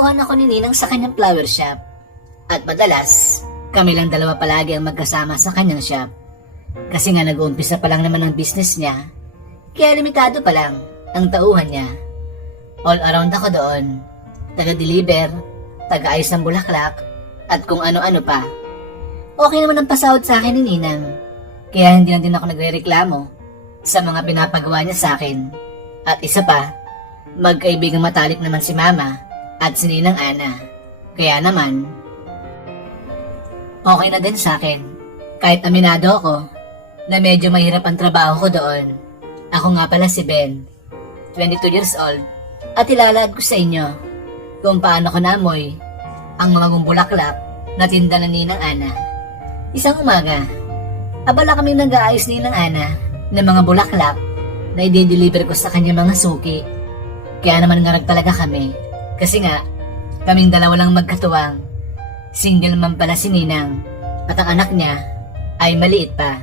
Tauhan ako ni Ninang sa kanyang flower shop. At madalas, kami lang dalawa palagi ang magkasama sa kanyang shop. Kasi nga nag-uumpisa pa lang naman ang business niya, kaya limitado pa lang ang tauhan niya. All around ako doon, taga-deliver, taga-ayos ng bulaklak, at kung ano-ano pa. Okay naman ang pasahod sa akin ni Ninang, kaya hindi na din ako nagre-reklamo sa mga pinapagawa niya sa akin. At isa pa, magkaibigang matalik naman si Mama at si Ninang Ana. Kaya naman, okay na din sa akin. Kahit aminado ako na medyo mahirap ang trabaho ko doon. Ako nga pala si Ben, 22 years old, at ilalahad ko sa inyo kung paano ko naamoy ang mga bulaklak na tinda ng Ninang Ana. Isang umaga, abala kami nag-aayos ni Ninang Ana ng mga bulaklak na i-deliver ko sa kanya mga suki. Kaya naman ngarag talaga kami, kasi nga, kaming dalawa lang magkatuwang. Single man pala si Ninang, at ang anak niya ay maliit pa.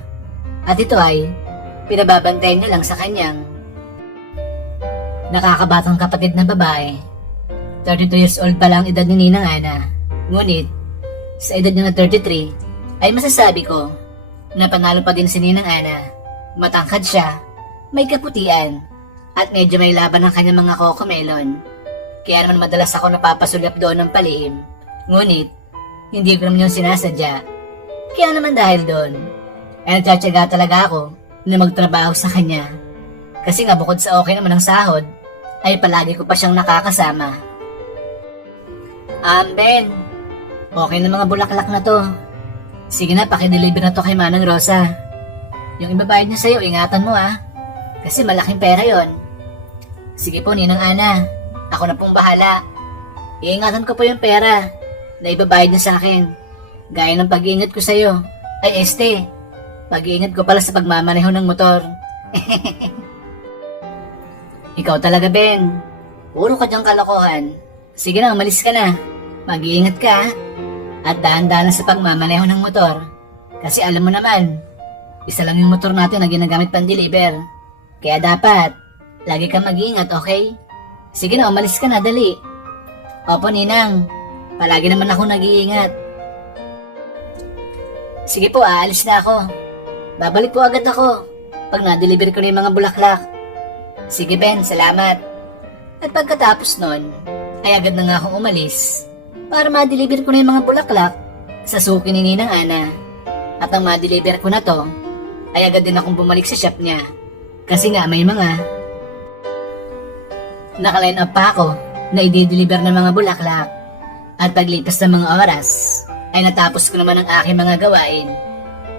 At ito ay pinababantayan niya lang sa kanyang nakakabatang kapatid na babae. 32 years old pa lang edad ni Ninang Ana. Ngunit, sa edad niya na 33, ay masasabi ko na panalo pa din si Ninang Ana. Matangkad siya, may kaputian, at medyo may laban ang kanyang mga cocomelon. Kaya naman madalas ako napapasulyap doon ng palihim. Ngunit, hindi ko naman yung sinasadya. Kaya naman dahil doon, ay nagtsatsaga talaga ako na magtrabaho sa kanya. Kasi nga bukod sa okay naman ang sahod, ay palagi ko pa siyang nakakasama. Ben, okay na mga bulaklak na to. Sige na, pakideliver na to kay Manang Rosa. Yung ibabayad niya sa'yo, ingatan mo kasi malaking pera yon. Sige po, Ninang Ana, ako na pong bahala. Iingatan ko po yung pera na ibabayad niya sa akin. Gaya ng pag-iingat ko sa'yo. Ay, pag-iingat ko pala sa pagmamaneho ng motor. Ikaw talaga, Ben. Puro ka diyang kalokohan. Sige na, umalis ka na. Mag-iingat ka, at dahan-dahan sa pagmamaneho ng motor. Kasi alam mo naman, isa lang yung motor natin na ginagamit pang-deliver. Kaya dapat, lagi kang mag-iingat, okay? Sige na, umalis ka na, dali. Opo, Ninang. Palagi naman ako nag-iingat. Sige po, aalis na ako. Babalik po agad ako pag na-deliver ko na yung mga bulaklak. Sige, Ben, salamat. At pagkatapos nun, ay agad na nga akong umalis para ma-deliver ko na yung mga bulaklak sa suki ni Ninang Ana. At ang ma-deliver ko na to, ay agad din akong bumalik sa shop niya. Kasi nga may mga naka-line up pa ako na i-deliver ng mga bulaklak. At paglipas ng mga oras, ay natapos ko naman ang aking mga gawain.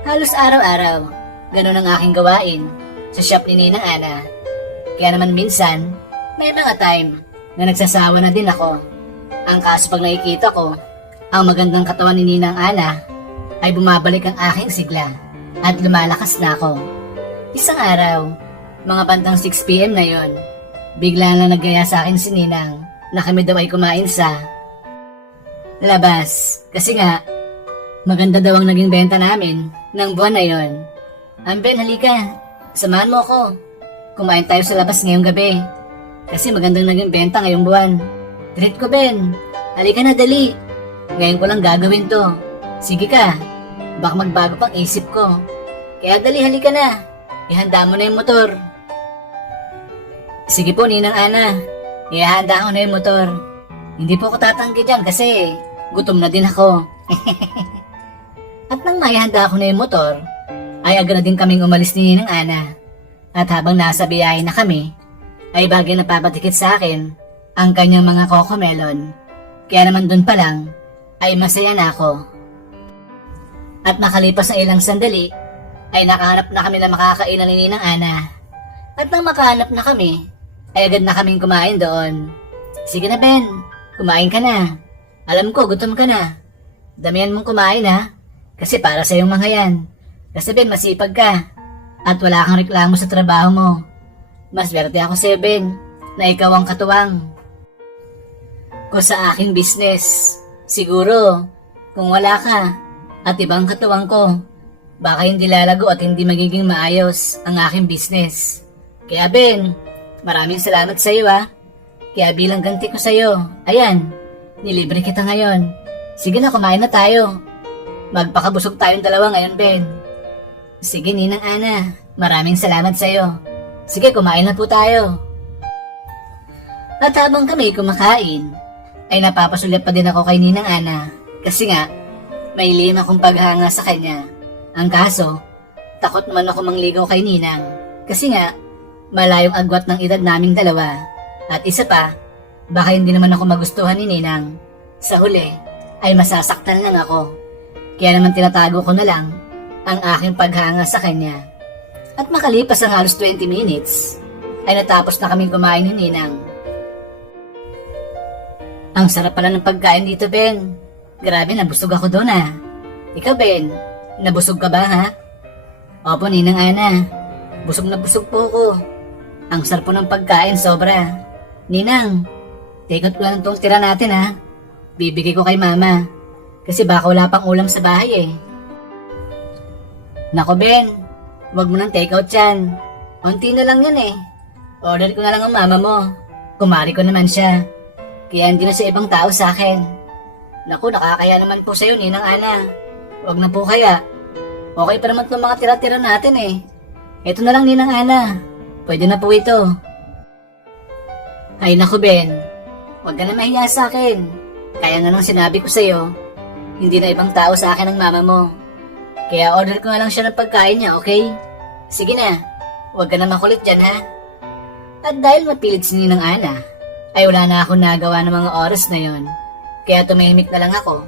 Halos araw-araw, ganun ang aking gawain sa shop ni Ninang Ana. Kaya naman minsan, may mga time na nagsasawa na din ako. Ang kaso pag nakikita ko, ang magandang katawan ni Ninang Ana, ay bumabalik ang aking sigla at lumalakas na ako. Isang araw, mga bandang 6 PM na yon, bigla na naggaya sa akin si Ninang na kami daw ay kumain sa labas. Kasi nga, maganda daw ang naging benta namin ng buwan na yon. Ben, halika, samahan mo ako. Kumain tayo sa labas ngayong gabi. Kasi magandang naging benta ngayong buwan. Treat ko, Ben. Halika na, dali. Ngayon ko lang gagawin to. Sige ka, baka magbago pang isip ko. Kaya dali, halika na. Ihanda mo na yung motor. Sige po, Ninang Ana. Ihanda ko na yung motor. Hindi po ako tatanggi dyan kasi gutom na din ako. At nang maihanda ko na yung motor, ay agad na din kaming umalis ni Ninang Ana. At habang nasa biyahe na kami, ay bagay na papatikit sa akin ang kanyang mga cocomelon. Kaya naman dun pa lang, ay masaya na ako. At nakalipas na ilang sandali, ay nakahanap na kami na makakainan ni Ninang Ana. At nang makahanap na kami, ay agad na kaming kumain doon. Sige na, Ben, kumain ka na. Alam ko, gutom ka na. Damihan mong kumain kasi para sa iyong mga yan. Kasi Ben, masipag ka. At wala kang reklamo sa trabaho mo. Mas swerte ako sa'yo, Ben, na ikaw ang katuwang ko sa aking business. Siguro, kung wala ka at ibang katuwang ko, baka hindi lalago at hindi magiging maayos ang aking business. Kaya Ben, maraming salamat sa iyo Kaya bilang ganti ko sa iyo, ayan, Nilibre kita ngayon. Sige na, kumain na tayo. Magpakabusog tayong dalawa ngayon, Ben. Sige, Ninang Ana. Maraming salamat sa'yo. Sige, kumain na po tayo. At habang kami kumakain, ay napapasulat pa din ako kay Ninang Ana. Kasi nga, may lima akong paghanga sa kanya. Ang kaso, takot naman ako mangligaw kay Ninang. Kasi nga, malayong agwat ng edad naming dalawa. At isa pa, baka hindi naman ako magustuhan ni Ninang. Sa huli, ay masasaktan lang ako. Kaya naman tinatago ko na lang ang aking paghanga sa kanya. At makalipas ang halos 20 minutes, ay natapos na kaming kumain ni Ninang. Ang sarap pala ng pagkain dito, Ben. Grabe, nabusog ako doon ah. Ikaw, Ben, nabusog ka ba ha? Opo, Ninang Ana. Busog na busog po ko. Ang sarap po ng pagkain, sobra. Ninang, take out ko lang itong tira natin ha. Bibigay ko kay Mama. Kasi baka wala pang ulam sa bahay eh. Nako Ben, wag mo nang take out yan. Unti na lang yan eh. Order ko na lang ang mama mo. Kumari ko naman siya. Kaya hindi na siya ibang tao sa akin. Naku, nakakaya naman po sa'yo, Ninang Ana. Wag na po kaya. Okay pa naman itong mga tira-tira natin eh. Ito na lang, Ninang Ana. Pwede na po ito. Ay naku Ben, wag ka na mahiya sa akin. Kaya nga nang sinabi ko sa'yo, hindi na ibang tao sa akin ang mama mo. Kaya order ko nga lang siya ng pagkain niya, okay? Sige na, wag ka na makulit dyan ha. At dahil mapilit si Ninang Ana, ay wala na akong nagawa ng mga oras na yon. Kaya tumahimik na lang ako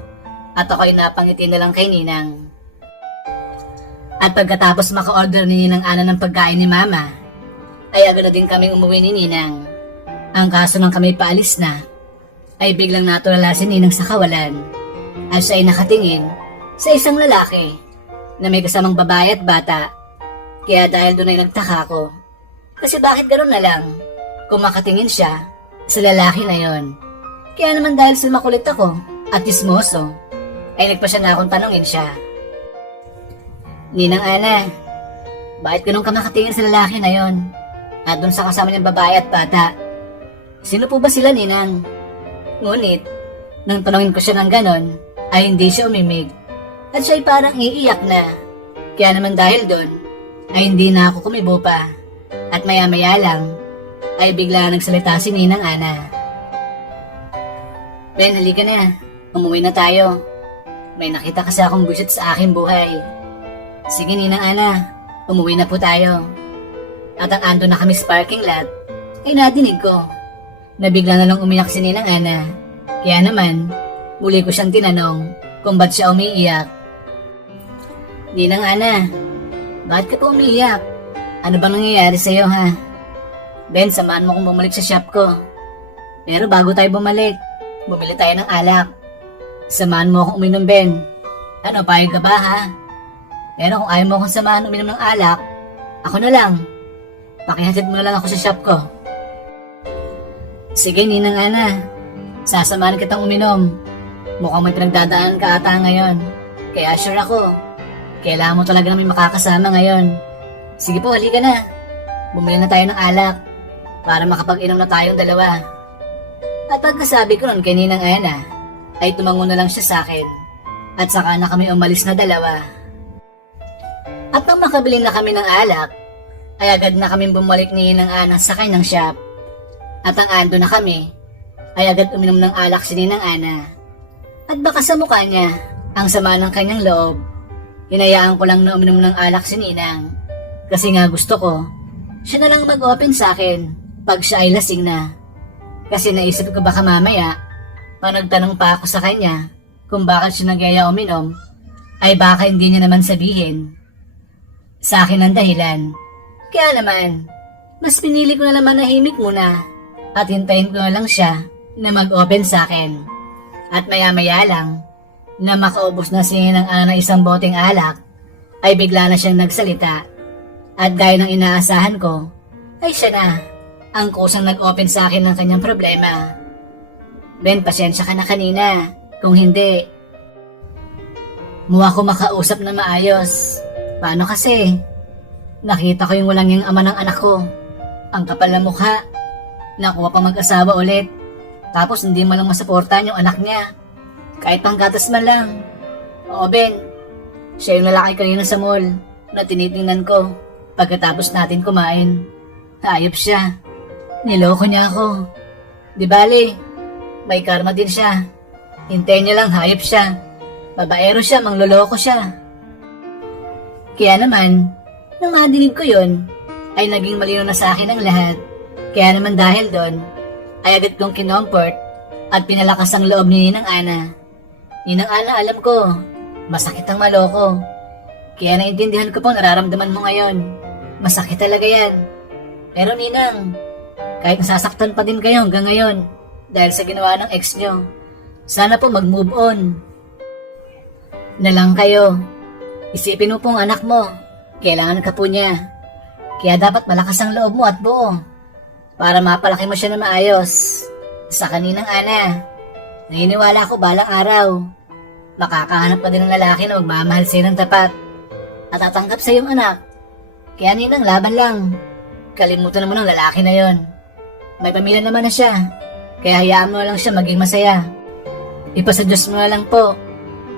at ako'y napangiti na lang kay Ninang. At pagkatapos maka-order ni Ninang Ana ng pagkain ni Mama, ay agad na din kaming umuwi ni Ninang. Ang kaso nang kami paalis na, ay biglang natulala si Ninang sa kawalan at siya ay nakatingin sa isang lalaki na may kasamang babae at bata. Kaya dahil doon ay nagtaka ko. Kasi bakit gano'n na lang kung makatingin siya sa lalaki na yon. Kaya naman dahil sa makulit ako at ismoso, ay nagpa siya na akong tanongin siya. Ninang Ana, bakit ganun ka makatingin sa lalaki na yon? At doon sa kasama niyang babae at bata. Sino po ba sila, Ninang? Ngunit, nang tanongin ko siya ng ganon, ay hindi siya umimig. At siya ay parang iiyak na. Kaya naman dahil doon, ay hindi na ako kumibo pa. At maya-maya lang, ay bigla nagsalita si Ninang Ana. Ben, halika na. Umuwi na tayo. May nakita kasi akong buwisit sa aking buhay. Sige, Ninang Ana. Umuwi na po tayo. At ang ando na kami sa parking lot, ay nadinig ko na bigla na lang umiyak si Ninang Ana. Kaya naman, muli ko siyang tinanong kung ba't siya umiiyak. Ninang Ana, bakit ka po umiiyak? Ano bang nangyayari sa'yo ha? Ben, samahan mo kong bumalik sa shop ko. Pero bago tayo bumalik, bumili tayo ng alak. Samahan mo akong uminom, Ben. Ano, payag ka ba ha? Pero kung ayaw mo akong samahan uminom ng alak, ako na lang. Pakihatid mo na lang ako sa shop ko. Sige, Ninang Ana. Sasamahan kitang uminom. Mukhang may pinagdadaan ka ata ngayon. Kaya sure ako, kailangan mo talaga namin makakasama ngayon. Sige po, halika na. Bumili na tayo ng alak para makapag-inom na tayong dalawa. At pagkasabi ko nun kay Ninang Ana, ay tumango na lang siya sa akin. At saka na kami umalis na dalawa. At nang makabili na kami ng alak, ay agad na kaming bumalik ni Ninang Ana sa kanyang shop. At ang ando na kami, ay agad uminom ng alak si Ninang Ana. At baka sa mukha niya, ang sama ng kanyang loob, hinayaan ko lang na uminom ng alak si Ninang. Kasi nga gusto ko, siya na lang mag-open sa akin pag siya ay lasing na. Kasi naisip ko baka mamaya, pag nagtanong pa ako sa kanya kung bakit siya nagyaya uminom, ay baka hindi niya naman sabihin sa akin ang dahilan. Kaya naman, mas pinili ko na naman nahimik muna at hintayin ko na lang siya na mag-open sa akin. At maya-maya lang, na makaubos na siya ng isang boteng alak, ay bigla na siyang nagsalita. At gaya ng inaasahan ko, ay siya na ang kusang nag-open sa akin ng kanyang problema. Ben, pasensya ka na kanina. Kung hindi, muha ko makausap na maayos. Paano kasi? Nakita ko yung walang yung ama ng anak ko. Ang kapal na mukha. Nakuha pa mag-asawa ulit. Tapos hindi mo lang masuportahan yung anak niya. Kahit panggatas man lang. Oo, Ben. Siya yung lalaki kanina sa mall na tinitingnan ko pagkatapos natin kumain. Hayop siya. Niloko niya ako. Di bali, may karma din siya. Hintayin niya lang, hayop siya. Babaero siya, mangloloko siya. Kaya naman, nung madinig ko yun, ay naging malinaw na sa akin ang lahat. Kaya naman dahil doon, ay agad kong kinomport at pinalakas ang loob ni Ninang Ana. Ninang Ana, alam ko, masakit ang maloko. Kaya naintindihan ko pong nararamdaman mo ngayon. Masakit talaga yan. Pero Ninang, kahit nasasaktan pa din kayo hanggang ngayon dahil sa ginawa ng ex nyo, sana po mag-move on. Na lang kayo. Isipin mo pong anak mo, kailangan ka po niya. Kaya dapat malakas ang loob mo at buo para mapalaki mo siya na maayos. Sa kaninang Ana, naniniwala ko balang araw, makakahanap ka din ng lalaki na magmamahal sa'yo ng tapat at tatanggap sa iyong anak. Kaya Ninang, laban lang. Kalimutan mo ng lalaki na yon. May pamilya naman na siya, kaya hayaan mo lang siya maging masaya. Ipasa Diyos mo na lang po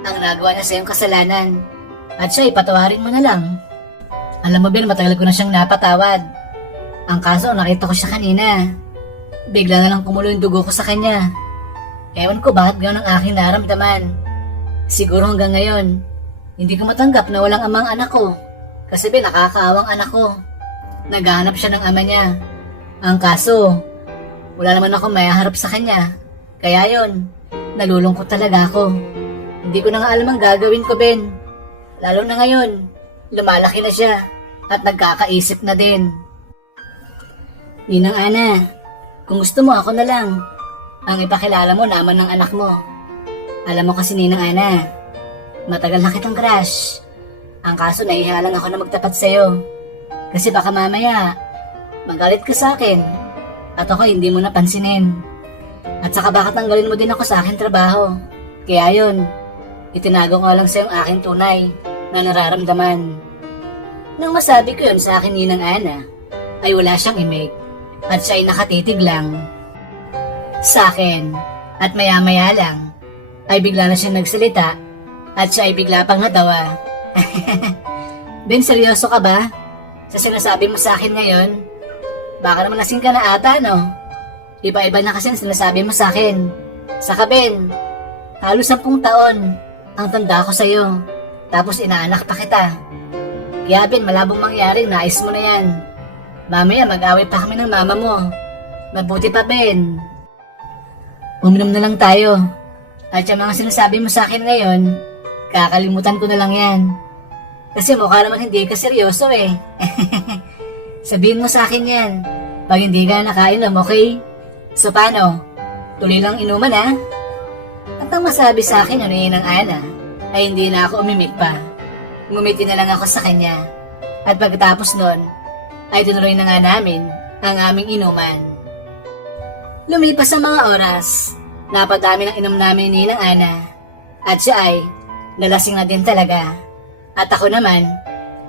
ang nagawa niya sa iyong kasalanan at siya ipatawarin mo na lang. Alam mo Ben, matagal ko na siyang napatawad. Ang kaso, nakita ko siya kanina. Bigla na lang kumulo yung dugo ko sa kanya. Ewan ko bakit gano'n ang aking naramdaman. Siguro hanggang ngayon, hindi ko matanggap na walang amang anak ko. Kasi Ben, nakakaawang anak ko. Naghahanap siya ng ama niya. Ang kaso, wala naman ako mayaharap sa kanya. Kaya yon, nalulungkot talaga ako. Hindi ko na nga alam ang gagawin ko, Ben. Lalo na ngayon, lumalaki na siya at nagkakaisip na din. Ninang Ana, kung gusto mo ako na lang ang ipakilala mo naman ng anak mo. Alam mo kasi Ninang Ana, matagal na kitang crush. Ang kaso nahihalang ako na magtapat sa'yo. Kasi baka mamaya, magalit ka sa akin at ako hindi mo napansinin. At saka baka tanggalin mo din ako sa aking trabaho. Kaya yun, itinago ko lang sa iyong aking tunay na nararamdaman. Nang masabi ko yun sa akin Ninang Ana, ay wala siyang imik at siya ay nakatitig lang sa akin. At maya-maya lang, ay bigla na siya nagsalita at siya ay bigla pang natawa. Ben, seryoso ka ba sa sinasabi mo sa akin ngayon? Baka naman lasing ka na ata, no? Iba-iba na kasi ang sinasabi mo sa akin. Saka Ben, halos 10 taon ang tanda ko sa'yo. Tapos inaanak pa kita. Kaya Ben, malabong mangyari, nais mo na yan. Mamaya mag-away pa kami ng mama mo. Mabuti pa Ben, uminom na lang tayo. At yung mga sinasabi mo sa akin ngayon, kakalimutan ko na lang yan. Kasi mukha naman hindi ka seryoso eh. Sabihin mo sa akin yan pag hindi ka nakainom, okay? So paano? Tuloy lang inuman ha? At ang masabi sa akin yun ng Ana ay hindi na ako umimik pa. Ngumiti na lang ako sa kanya. At pagkatapos nun, ay tinuloy na nga namin ang aming inuman. Lumipas ang mga oras, napadami ng inom namin ni Ninang Ana. At siya ay nalasing na din talaga. At ako naman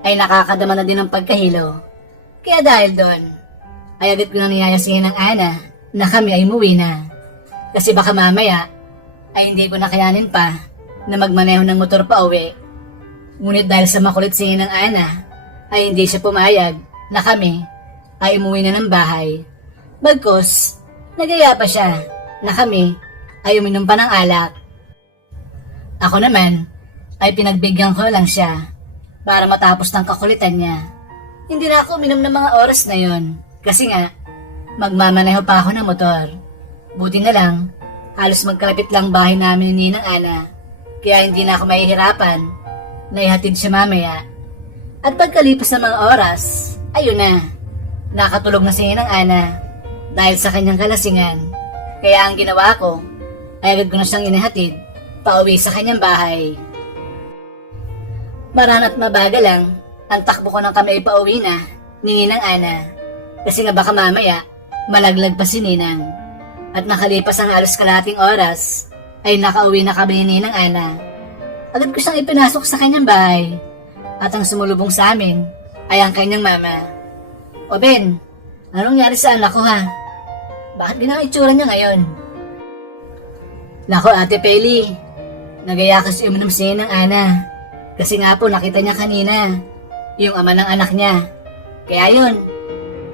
ay nakakadama na din ng pagkahilo. Kaya dahil doon, ay agad ko nang niyayasihin ng Ana na kami ay umuwi na. Kasi baka mamaya ay hindi ko nakayanin pa na magmaneho ng motor pa uwi. Ngunit dahil sa makulit singin ng Ana, ay hindi siya pumayag na kami ay umuwi na ng bahay. Bagkus, nagaya pa siya na kami ay uminom pa ng alak. Ako naman ay pinagbigyan ko lang siya para matapos ng kakulitan niya. Hindi na ako uminom ng mga oras na yon kasi nga magmamaneho pa ako ng motor. Buti na lang, halos magkalapit lang bahay namin ni Ninang Ana, kaya hindi na ako mahihirapan na ihatid siya mamaya. At pagkalipas ng mga oras, ayun na, nakatulog na si Ninang Ana dahil sa kanyang kalasingan. Kaya ang ginawa ko ay agad ko na siyang inihatid pauwi sa kanyang bahay. Maran at mabaga lang ang takbo ko ng kami ay pauwi na ni Ninang Ana kasi nga baka mamaya malaglag pa si Ninang. At nakalipas ang halos kalahating oras ay nakauwi na kami ni Ninang Ana. Agad ko siyang ipinasok sa kanyang bahay at ang sumulubong sa amin ay ang kanyang mama. O Ben, anong nangyari sa anak ko ha? Bakit ganang itsura niya ngayon? Nako Ate Peli, nagaya kasi uminom siya ng Ana. Kasi nga po nakita niya kanina, yung ama ng anak niya. Kaya yun,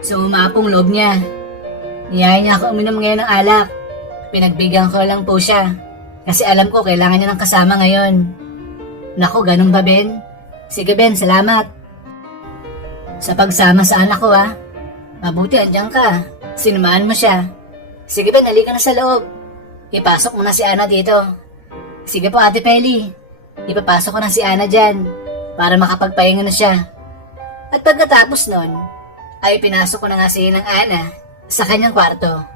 sumumapong loob niya. Niyaya niya ako uminom ngayon ng alak. Pinagbigyan ko lang po siya. Kasi alam ko kailangan niya ng kasama ngayon. Nako, ganun ba Ben? Sige Ben, salamat. Sa pagsama sa anak ko ha. Mabuti andyan ka. Sinumaan mo siya. Sige Ben, halika na sa loob. Ipasok mo na si Ana dito. Sige po Ate Peli. Ipapasok ko na si Ana dyan para makapagpahinga na siya. At pagkatapos nun, ay pinasok ko na nga si ng Ana sa kanyang kwarto.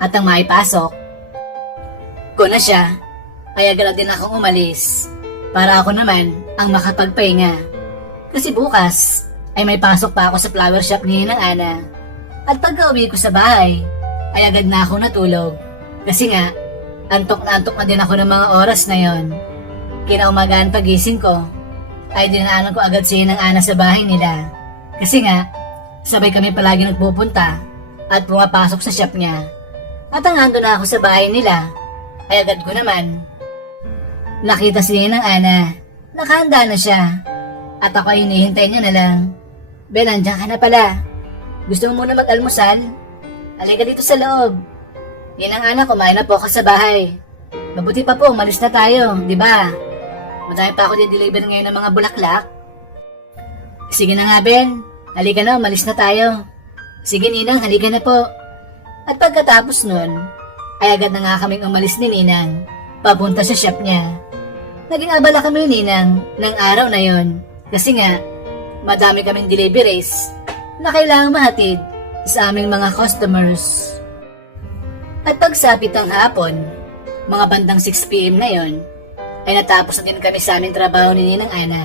At ang maipasok ko na siya, ay agad din akong umalis para ako naman ang makapagpahinga. Kasi bukas ay may pasok pa ako sa flower shop ni ng Ana. At pagka uwi ko sa bahay, ay agad na ako natulog. Kasi nga, antok na din ako ng mga oras na yon. Kinaumagaan pagising ko, ay dinaanan ko agad siya ng Ana sa bahay nila. Kasi nga, sabay kami palagi nagpupunta at pumapasok sa shop niya. At ang ando na ako sa bahay nila, ay agad ko naman nakita siya ng Ana. Nakahanda na siya. At ako ay hinihintay niya na lang. Ben, nandiyan ka na pala. Gusto mo muna mag-almusal? Halika dito sa loob. Yan ang Ana, kumain na po ako sa bahay. Mabuti pa po, umalis na tayo, di ba? Madami pa ako di-deliver ngayon ng mga bulaklak. Sige na nga Ben, halika na, umalis na tayo. Sige Ninang, halika na po. At pagkatapos nun, ay agad na nga kaming umalis ni Ninang, papunta sa shop niya. Naging abala kami ni Ninang ng araw na yon. Kasi nga, madami kaming deliveries na kailangang mahatid sa aming mga customers. At pagsapit ng hapon, mga bandang 6 PM na yon, ay natapos na din kami sa aming trabaho ni Ninang Ana.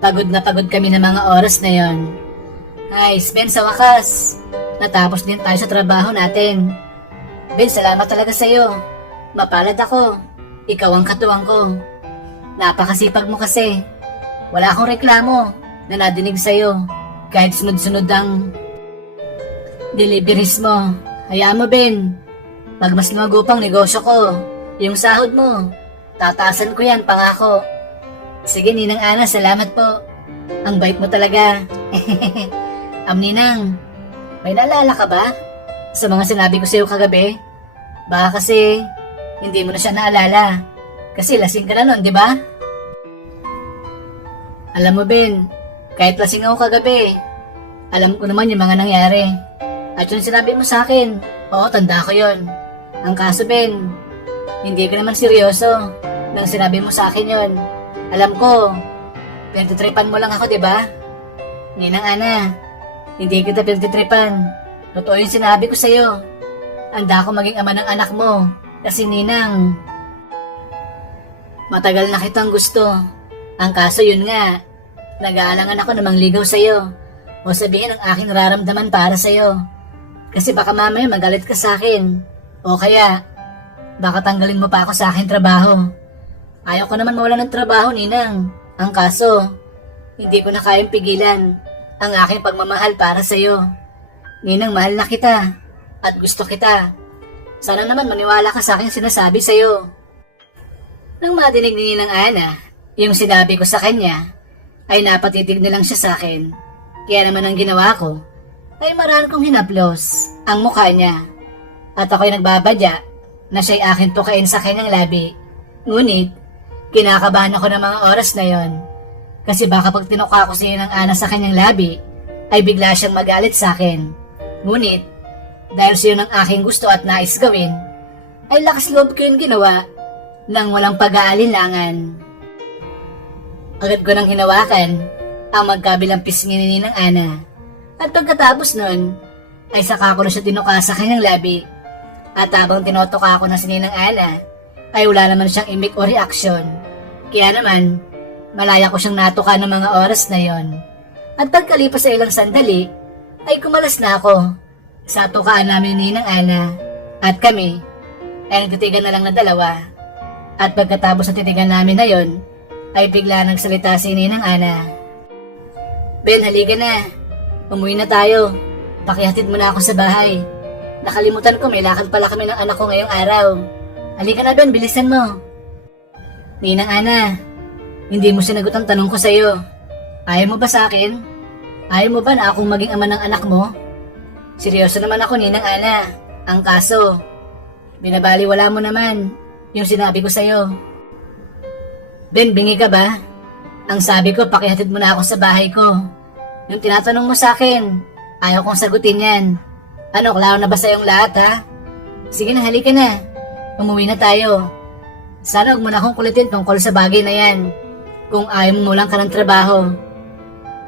Pagod na pagod kami ng mga oras na yon. Ay, Ben, sa wakas, natapos din tayo sa trabaho natin. Ben, salamat talaga sa'yo. Mapalad ako. Ikaw ang katuwang ko. Napakasipag mo kasi. Wala akong reklamo na nadinig sa'yo. Kahit sunod-sunod ang deliveries mo. Hayaan mo, Ben. Pag mas lumago pang negosyo ko, yung sahod mo, tataasan ko yan, pangako. Sige, Ninang Ana, salamat po. Ang bait mo talaga. Ninang, may naalala ka ba sa mga sinabi ko sa'yo kagabi? Baka kasi hindi mo na siya naalala. Kasi lasing ka na nun, di ba? Alam mo, Ben, kahit lasing ako kagabi, alam ko naman yung mga nangyari. At yung sinabi mo sa akin, oo, tanda ko yon. Ang kaso, Ben, hindi ka naman seryoso nang sinabi mo sa akin yon. Alam ko, pinagtitripan mo lang ako, di ba? Ninang Ana, hindi kita pinagtitripan. Totoo yung sinabi ko sa'yo. Handa ako maging ama ng anak mo. Kasi Ninang, matagal na kitang gusto. Ang kaso yun nga, nag-aalangan ako na mangligaw sa'yo o sabihin ang aking nararamdaman para sa'yo. Kasi baka mamaya magalit ka sa akin. O kaya, baka tanggalin mo pa ako sa aking trabaho. Ayaw ko naman mawala ng trabaho, Ninang. Ang kaso, hindi ko na kayang pigilan ang aking pagmamahal para sa'yo. Ninang, mahal na kita at gusto kita. Sana naman maniwala ka sa aking sinasabi sa'yo. Nang madinig ni Ninang Ana, yung sinabi ko sa kanya, ay napatitig na lang siya sa akin. Kaya naman ang ginawa ko, ay maraan kong hinaplos ang mukha niya. At ako'y nagbabadya na siya'y akin tukain sa kanyang labi. Ngunit, kinakabahan ako ng mga oras na yon. Kasi baka pag tinuka ko siya ng Ana sa kanyang labi, ay bigla siyang magalit sa akin. Ngunit, dahil siya ng aking gusto at nais gawin, ay lakas loob ko yung ginawa nang walang pag-aalinlangan. Agad ko nang hinawakan ang magkabilang pisngi ni Ninang Ana. At pagkatapos nun, ay saka ko na siya tinuka sa kanyang labi. At habang tinutuka ko na si Ninang Ana, ay wala naman siyang imik o reaksyon. Kaya naman, malaya ko siyang natuka ng mga oras na yon. At pagkalipas sa ilang sandali, ay kumalas na ako sa tukaan namin ni Ninang Ana. At kami, ay nagtitigan na lang na dalawa. At pagkatapos ng titigan namin na yon, ay bigla nagsalita si Ninang Ana. Ben, halika na. Umuwi na tayo. Pakihatid mo na ako sa bahay. Nakalimutan ko, may lakad pala kami ng anak ko ngayong araw. Halika na Ben, bilisan mo. Ninang Ana, hindi mo sinagot ang tanong ko sa'yo. Ayaw mo ba sa akin? Ayaw mo ba na akong maging ama ng anak mo? Seryoso naman ako, Ninang Ana. Ang kaso, binabaliwala mo naman yung sinabi ko sa'yo. Ben, bingi ka ba? Ang sabi ko, pakihatid mo na ako sa bahay ko. Yung tinatanong mo sa akin, ayaw kong sagutin yan. Ano, klaro na ba sa'yong lahat, ha? Sige na, halika na. Umuwi na tayo. Sana huwag mo na akong kulitin tungkol sa bagay na yan. Kung ayaw mo lang ka ng trabaho.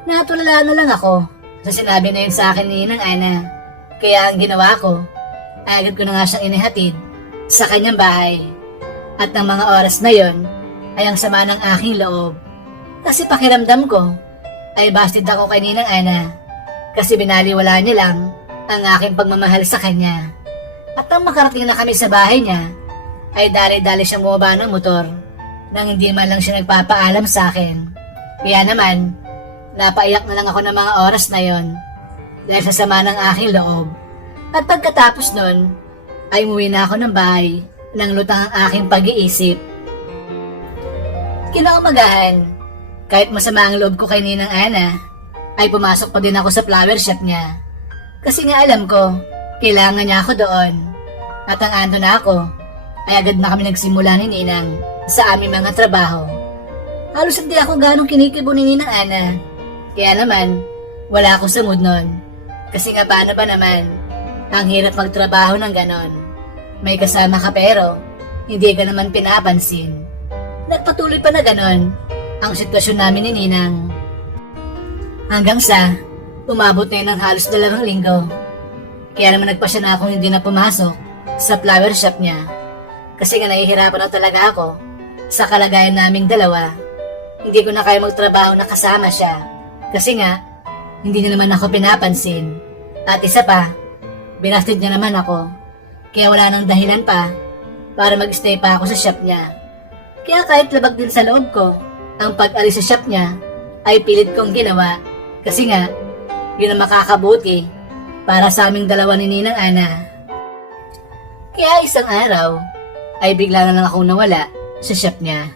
Natulala na lang ako sa sinabi na yun sa akin ni Ninang Ana. Kaya ang ginawa ko, agad ko na nga siyang inihatid sa kanyang bahay. At ng mga oras na yon ay ang sama ng aking loob. Kasi pakiramdam ko ay bastid ako kay Ninang Ana. Kasi binaliwala niya lang ang aking pagmamahal sa kanya. At nang makarating na kami sa bahay niya, ay dali-dali siyang bumaba ng motor nang hindi man lang siya nagpapaalam sa akin. Kaya naman, napaiyak na lang ako ng mga oras na yon dahil sa sama ng aking loob. At pagkatapos nun, ay umuwi na ako ng bahay nang lutang ang aking pag-iisip. Kinaumagahan, kahit masama ang loob ko kay Ninang Ana, ay pumasok pa din ako sa flower shop niya. Kasi nga alam ko, kailangan niya ako doon. At ang ando na ako, ay agad na kami nagsimula ni Ninang sa aming mga trabaho. Halos hindi ako ganong kinikibo ni Ninang Ana. Kaya naman, wala ako sa mood nun. Kasi nga paano ba naman, ang hirap magtrabaho ng ganon. May kasama ka pero, hindi ka naman pinapansin. Nagpatuloy pa na ganon, ang sitwasyon namin ni Ninang. Hanggang sa, umabot na yun ng halos 2 linggo. Kaya naman nagpasya na akong hindi na pumasok sa flower shop niya. Kasi nga nahihirapan na talaga ako sa kalagayan naming dalawa. Hindi ko na kaya magtrabaho na kasama siya. Kasi nga, hindi niya naman ako pinapansin. At isa pa, binastid niya naman ako. Kaya wala nang dahilan pa para mag-stay pa ako sa shop niya. Kaya kahit labag din sa loob ko, ang pag-alis sa shop niya ay pilit kong ginawa. Kasi nga, yun ang makakabuti para sa aming dalawa ni Ninang Ana. Kaya isang araw, ay bigla na lang akong nawala sa shop niya.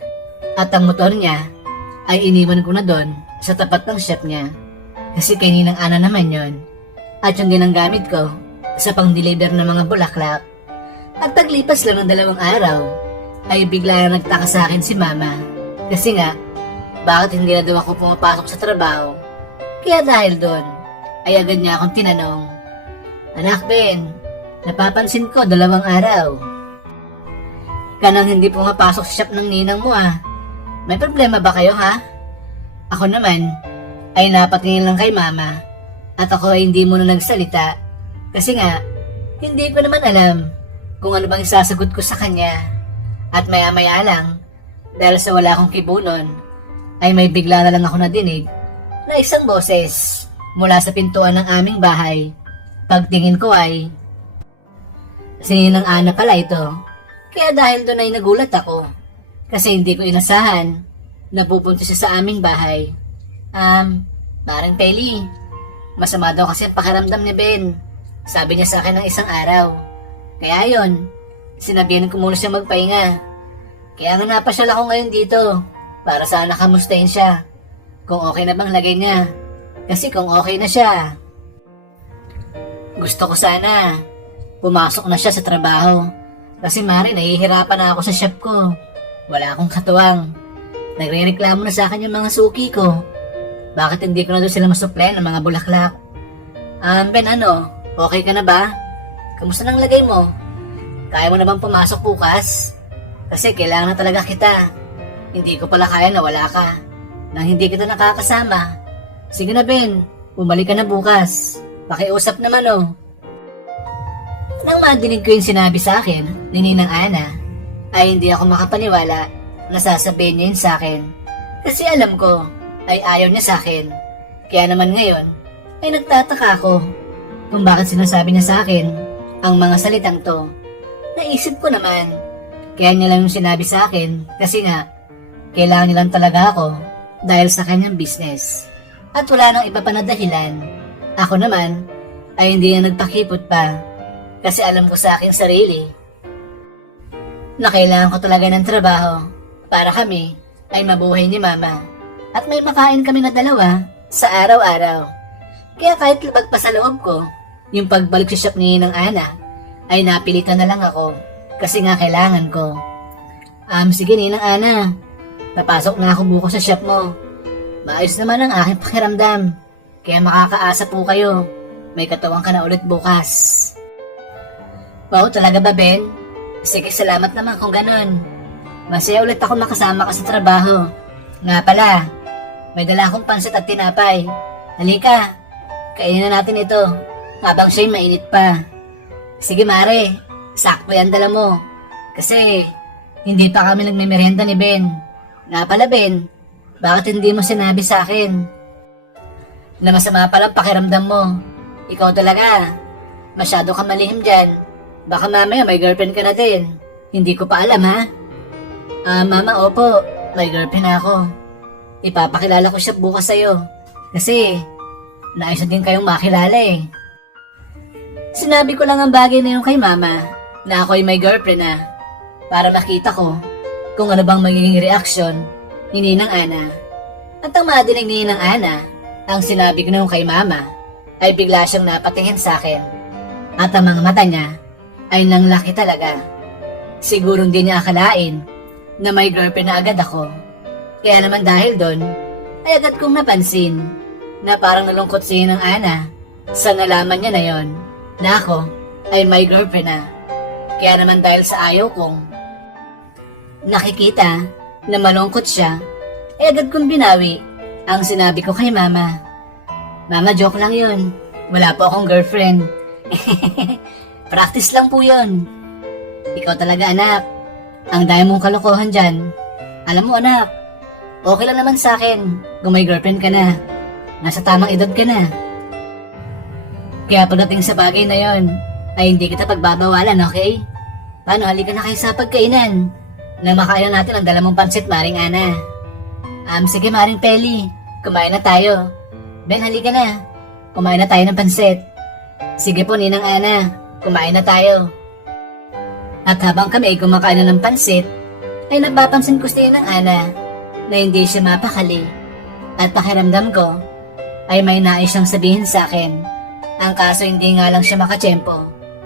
At ang motor niya ay iniwan ko na doon sa tapat ng shop niya. Kasi kay Ninang Ana naman yon. At yun din ang gamit ko sa pang-deliver ng mga bulaklak. At paglipas lang ng 2 araw, ay bigla na nagtaka sa akin si Mama. Kasi nga, bakit hindi na daw ako pumapasok sa trabaho? Kaya dahil doon, ay agad niya akong tinanong, "Anak Ben, napapansin ko 2 araw. Kanang hindi pumapasok sa shop ng ninang mo ah. May problema ba kayo ha?" Ako naman ay napatingin lang kay Mama at ako ay hindi muna nagsalita kasi nga hindi ko naman alam kung ano bang isasagot ko sa kanya. At maya-maya lang, dahil sa wala akong kibunon, ay may bigla na lang ako nadinig na isang boses mula sa pintuan ng aming bahay. Pagtingin ko ay si Ninang Ana pala ito. Kaya dahil doon ay nagulat ako. Kasi hindi ko inasahan na pupunta siya sa aming bahay. Parang Peli, masama daw kasi ang pakiramdam ni Ben. Sabi niya sa akin ng isang araw. Kaya yon, sinabihan ko muna siya magpahinga. Kaya nga napasyal ako ngayon dito para sana kamustahin siya. Kung okay na bang lagay niya. Kasi kung okay na siya, gusto ko sana pumasok na siya sa trabaho. Kasi Mari, nahihirapan na ako sa shop ko. Wala akong katuwang. Nagre-reklamo na sa akin yung mga suki ko. Bakit hindi ko na doon sila masupply ng mga bulaklak? Ben, okay ka na ba? Kamusta nang lagay mo? Kaya mo na bang pumasok bukas? Kasi kailangan na talaga kita. Hindi ko pala kaya na wala ka. Nang hindi kita nakakasama. Sige na Ben, bumalik ka na bukas. Pakiusap naman Nang madinig ko yung sinabi sa akin ni Ninang Ana, ay hindi ako makapaniwala na sasabihin niya yun sa akin. Kasi alam ko ay ayaw niya sa akin. Kaya naman ngayon ay nagtataka ako kung bakit sinasabi niya sa akin ang mga salitang to. Naisip ko naman, kaya niya lang yung sinabi sa akin kasi nga kailangan niya lang talaga ako dahil sa kanyang business. At wala nang iba pa na dahilan. Ako naman ay hindi na nagpakipot pa kasi alam ko sa aking sarili na kailangan ko talaga ng trabaho para kami ay mabuhay ni Mama at may makain kami na dalawa sa araw-araw. Kaya kahit labag pa sa loob ko, yung pagbalik sa shop ni Ninang Ana ay napilitan na lang ako kasi nga kailangan ko. Sige Ninang Ana, papasok na ako bukas sa shop mo. Maayos naman ang aking pakiramdam, kaya makakaasa po kayo. May katawan ka na ulit bukas. Wow, talaga ba Ben? Sige, salamat naman kung ganun. Masaya ulit ako makasama ka sa trabaho. Nga pala, may dala akong pansit at tinapay. Halika, kainin na natin ito habang siya'y mainit pa. Sige Mare, sakto yan dala mo. Kasi hindi pa kami nagmemeryenda ni Ben. Nga pala Ben, bakit hindi mo sinabi sa akin na masama palang pakiramdam mo? Ikaw talaga, masyado ka malihim dyan. Baka mamaya may girlfriend ka na din. Hindi ko pa alam ha. Mama, opo, may girlfriend na ako. Ipapakilala ko siya bukas sa'yo. Kasi nais na din kayong makilala eh. Sinabi ko lang ang bagay na yun kay Mama na ako'y may girlfriend na para makita ko kung ano bang magiging reaksyon ni Ninang Ana. At ang madinig ni Ninang Ana, ang sinabi ko na yun kay Mama, ay bigla siyang napatingin sa akin. At ang mga mata niya ay nanglaki talaga. Siguro hindi niya akalain na may girlfriend na agad ako. Kaya naman dahil doon, ay agad kong napansin na parang nalungkot si Ninang Ana sa nalaman niya na yon na ako ay may girlfriend na. Kaya naman dahil sa ayaw kong nakikita na malungkot siya, ay agad kong binawi ang sinabi ko kay Mama. Mama, joke lang yun. Wala po akong girlfriend. Practice lang po yun. Ikaw talaga anak. Ang dami mong kalokohan dyan. Alam mo anak, okay lang naman sa akin kung may girlfriend ka na. Nasa tamang edad ka na. Kaya pagdating sa bagay na yon, ay hindi kita pagbabawalan, okay? Paano, halika na kayo sa pagkainan na makain natin ang dala mong pansit, Maring Ana. Sige Maring Peli, kumain na tayo. Ben, halika na. Kumain na tayo ng pansit. Sige po, Ninang Ana. Kumain na tayo. At habang kami ay kumakain na ng pansit, ay napapansin ko si Ninang Ana na hindi siya mapakali. At pakiramdam ko ay may nais siyang sabihin sa akin. Ang kaso hindi nga lang siya makatsyempo.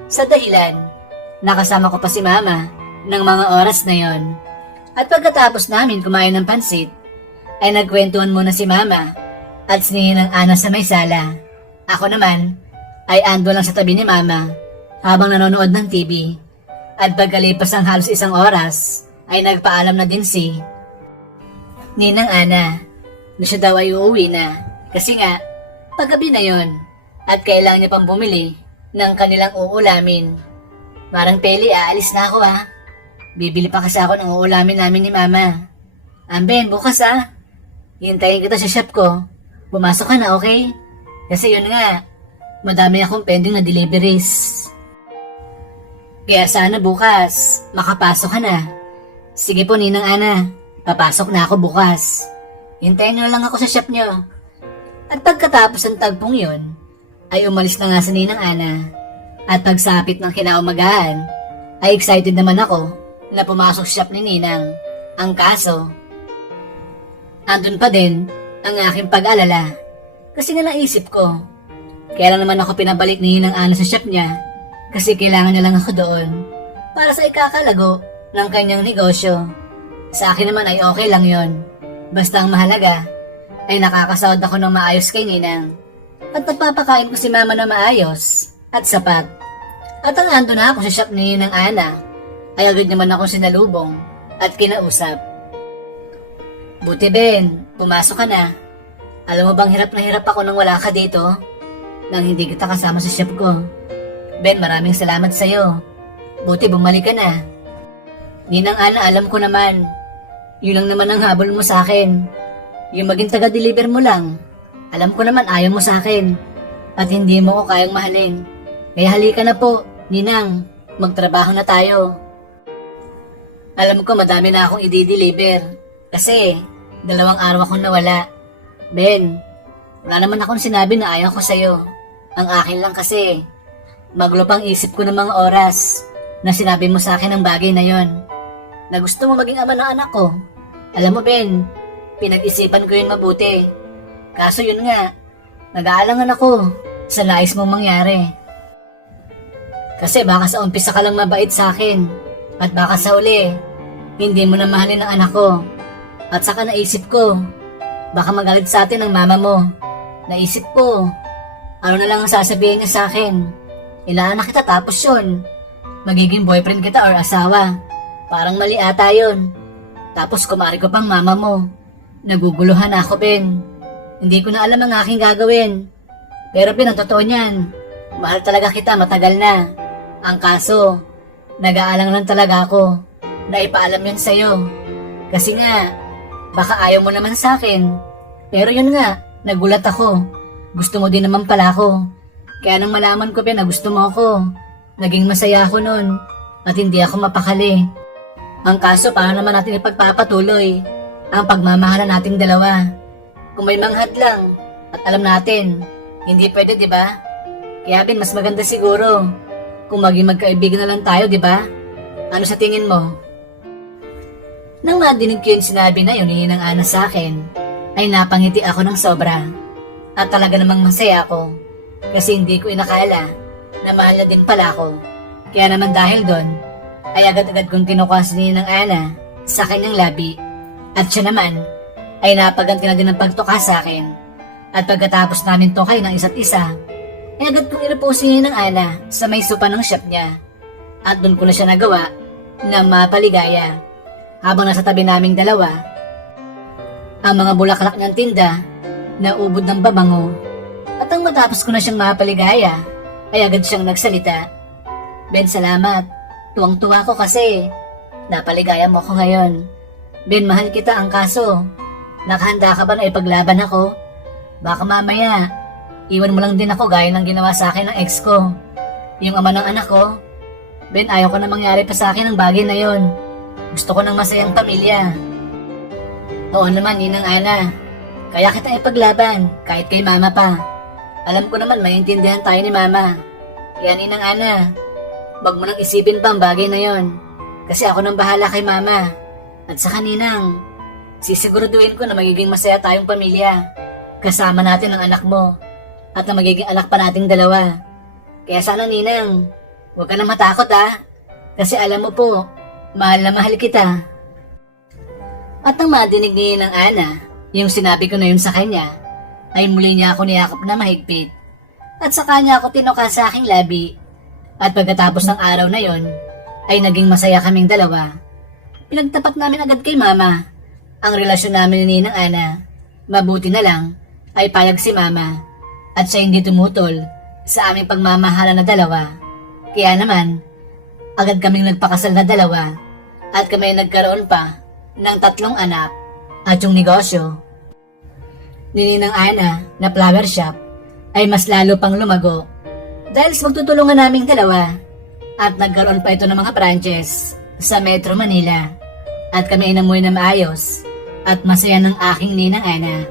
Sa dahilan, nakasama ko pa si Mama ng mga oras na yon. At pagkatapos namin kumain ng pansit, ay nagkwentuhan muna si Mama at si Ninang Ana sa may sala. Ako naman ay ando lang sa tabi ni Mama habang nanonood ng TV. At pagkalipas ng halos isang oras ay nagpaalam na din si Ninang Ana na siya daw ay uuwi na kasi nga paggabi na yon at kailangan niya pang bumili ng kanilang uulamin. Marang Peli, aalis na ako ha. Bibili pa kasi ako ng uulamin namin ni Mama. Ben, bukas ha. Hintayin kita sa shop ko. Pumasok ka na, okay? Kasi yun nga, madami akong pending na deliveries. Kaya sana bukas, makapasok ka na. Sige po, Ninang Ana, papasok na ako bukas. Hintayin nyo lang ako sa shop nyo. At pagkatapos ng tagpong yun, ay umalis na nga sa Ninang Ana. At pagsapit ng kinaumagahan, ay excited naman ako na pumasok sa shop ni Ninang. Ang kaso, andun pa din ang aking pag-alala. Kasi nga naisip ko, kaya lang naman ako pinabalik ni Ninang Ana sa shop niya kasi kailangan niya lang ako doon para sa ikakalago ng kanyang negosyo. Sa akin naman ay okay lang yon. Basta ang mahalaga ay nakakasahod ako ng maayos kay Ninang at napapakain ko si Mama na maayos at sapat. At ang ando na ako sa shop ni Ninang Ana ay agad naman ako sinalubong at kinausap. Buti Ben, pumasok ka na. Alam mo bang hirap na hirap ako nang wala ka dito? Nang hindi kita kasama sa shop ko. Ben, maraming salamat sa'yo. Buti bumalik ka na. Ninang Ana, alam ko naman. Yun lang naman ang habol mo sa akin. Yung maging taga-deliver mo lang. Alam ko naman ayaw mo sa akin. At hindi mo ko kayang mahalin. Kaya halika na po, Ninang. Magtrabaho na tayo. Alam ko madami na akong i-deliver. Kasi 2 araw akong nawala. Ben, wala naman akong sinabi na ayaw ko sa'yo. Ang akin lang kasi, maglupang isip ko ng mga oras na sinabi mo sa akin ang bagay na yon. na gusto mo maging ama ng anak ko. Alam mo, Ben, pinag-isipan ko yun mabuti. Kaso yun nga, nag-aalangan ako sa nais mong mangyari. Kasi baka sa umpisa ka lang mabait sa akin at baka sa uli, hindi mo na mahalin ang anak ko. At saka naisip ko, baka magalit sa atin ang mama mo. Naisip ko, ano na lang ang sasabihin niya sa akin. Ilaan na kita tapos yun. Magiging boyfriend kita or asawa. Parang mali ata yun. Tapos kumari ko pang mama mo. Naguguluhan na ako, Ben. Hindi ko na alam ang aking gagawin. Pero Ben, ang totoo niyan, mahal talaga kita, matagal na. Ang kaso, nag-aalang lang talaga ako na ipaalam yun sa'yo. Kasi nga, baka ayaw mo naman sa akin. Pero yun nga, nagulat ako. Gusto mo din naman pala ako. Kaya nang malaman ko, Ben, na gusto mo ako, naging masaya ako nun at hindi ako mapakali. Ang kaso, paano naman natin ipagpapatuloy ang pagmamahalan nating dalawa? Kung may manghad lang at alam natin, hindi pwede, di ba? Kaya Ben, mas maganda siguro kung maging magkaibigan na lang tayo, di ba? Ano sa tingin mo? Nang madinig ko yung sinabi na yun ni Ninang Ana sa akin, ay napangiti ako ng sobra. At talaga namang masaya ako kasi hindi ko inakala na mahal na din pala ako. Kaya naman dahil doon, ay agad-agad kong kinukuha si Ninang Ana sa kanyang labi. At siya naman ay napaganti na din ng pagtuka sa akin. At pagkatapos namin tukay ng isa't isa, ay agad kong inupo si Ninang Ana sa may sopa ng shop niya. At doon ko na siya nagawa na mapaligaya. Habang nasa tabi naming dalawa, ang mga bulaklak ng tinda na ubod ng babango. At ang matapos ko na siyang mapaligaya, ay agad siyang nagsalita. Ben, salamat. Tuwang-tuwa ko kasi napaligaya mo ko ngayon. Ben, mahal kita, ang kaso nakahanda ka ba na ipaglaban ako? Baka mamaya iwan mo lang din ako gaya ng ginawa sa akin ng ex ko, yung ama ng anak ko. Ben, ayaw ko na mangyari pa sa akin ang bagay na yon. Gusto ko ng masayang pamilya. Oo naman, Ninang Ana. Kaya kita ipaglaban kahit kay mama pa. Alam ko naman maintindihan tayo ni mama. Kaya Ninang Ana, wag mo nang isipin pa ang bagay na yon. Kasi ako nang bahala kay mama. At saka Ninang, sisiguraduhin ko na magiging masaya tayong pamilya. Kasama natin ang anak mo. At na magiging anak pa nating dalawa. Kaya sana Ninang, huwag ka nang matakot Kasi alam mo po, mahal na mahal kita. At nang madinig ni Ninang Ana, yung sinabi ko na yun sa kanya, ay muli niya ako niyakap na mahigpit. At saka niya ako tinuka sa aking labi. At pagkatapos ng araw na yon, ay naging masaya kaming dalawa. Pinagtapat namin agad kay mama ang relasyon namin ni Ninang Ana. Mabuti na lang ay payag si mama at siya hindi tumutol sa aming pagmamahalan na dalawa. Kaya naman, agad kaming nagpakasal na dalawa at kami nagkaroon pa ng 3 anak at yung negosyo ni Ninang Ana na flower shop ay mas lalo pang lumago dahil sa magtutulungan naming dalawa at nagkaroon pa ito ng mga branches sa Metro Manila at kami ay namuhay na maayos at masaya ng aking Ninang Ana.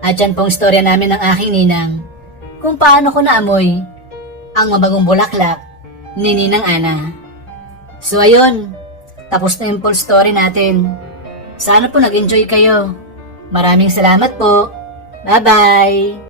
At yan pong istorya namin ng aking ninang kung paano ko naamoy ang mabagong bulaklak ni Ninang Ana. So ayun, tapos na yung full story natin. Sana po nag-enjoy kayo. Maraming salamat po. Bye-bye!